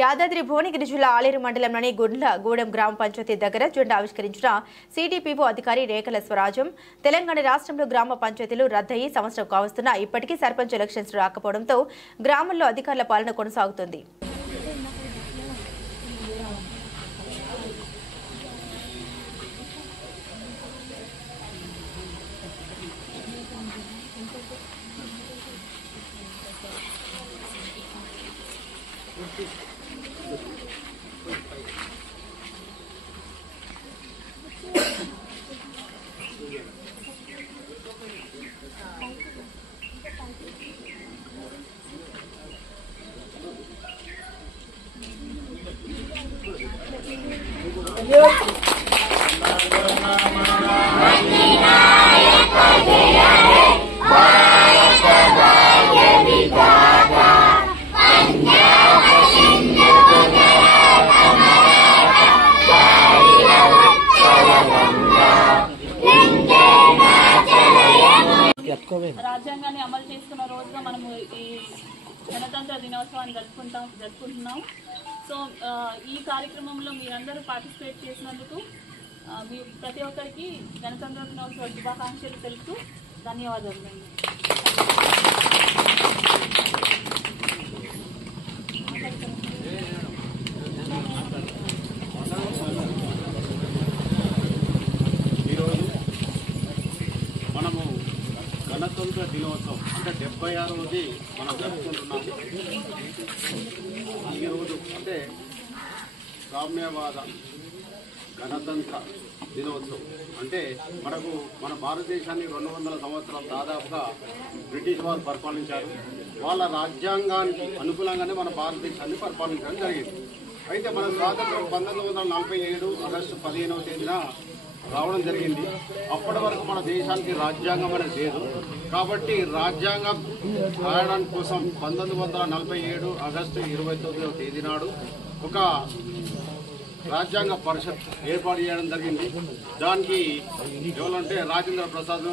యాదాద్రి భువనగిరి జిల్లా ఆలేరు మండలంలోని గుండ్లగూడెం గ్రామ పంచాయతీ దగ్గర జెండా ఆవిష్కరించిన సిడిపిఓ అధికారి రేఖల స్వరాజ్యం. తెలంగాణ రాష్ట్రంలో గ్రామ పంచాయతీలు రద్దయి సంవత్సరం కావస్తున్నా ఇప్పటికీ సర్పంచ్ ఎలక్షన్స్ రాకపోవడంతో గ్రామంలో అధికారుల పాలన కొనసాగుతుంది. రాజ్యాంగాన్ని అమలు చేసుకున్న రోజుగా మనము ఈ గణతంత్ర దినోత్సవాన్ని జరుపుకుంటున్నాం. సో ఈ కార్యక్రమంలో మీరందరూ పార్టిసిపేట్ చేసినందుకు మీ ప్రతి ఒక్కరికి గణతంత్ర దినోత్సవ శుభాకాంక్షలు తెలుపుతూ ధన్యవాదాలు. గణతంత్ర దినోత్సవం అంటే 76వది మనం జరుపుకుంటున్నాము. ఈరోజు అంటే సామ్యవాద గణతంత్ర దినోత్సవం అంటే మన భారతదేశాన్ని 200 సంవత్సరాలు దాదాపుగా బ్రిటిష్ వారు పరిపాలించారు. వాళ్ళ రాజ్యాంగానికి అనుకూలంగానే మన భారతదేశాన్ని పరిపాలించడం జరిగింది. అయితే మన స్వాతంత్రం 1947 ఆగస్టు 15వ తేదీన రావడం జరిగింది. అప్పటి వరకు మన దేశానికి రాజ్యాంగం అనేది లేదు. కాబట్టి రాజ్యాంగం రాయడానికి కోసం 1947 ఆగస్టు 29వ తేదీ నాడు ఒక రాజ్యాంగ పరిషత్ ఏర్పాటు చేయడం జరిగింది. దానికి ఎవరంటే రాజేంద్ర ప్రసాద్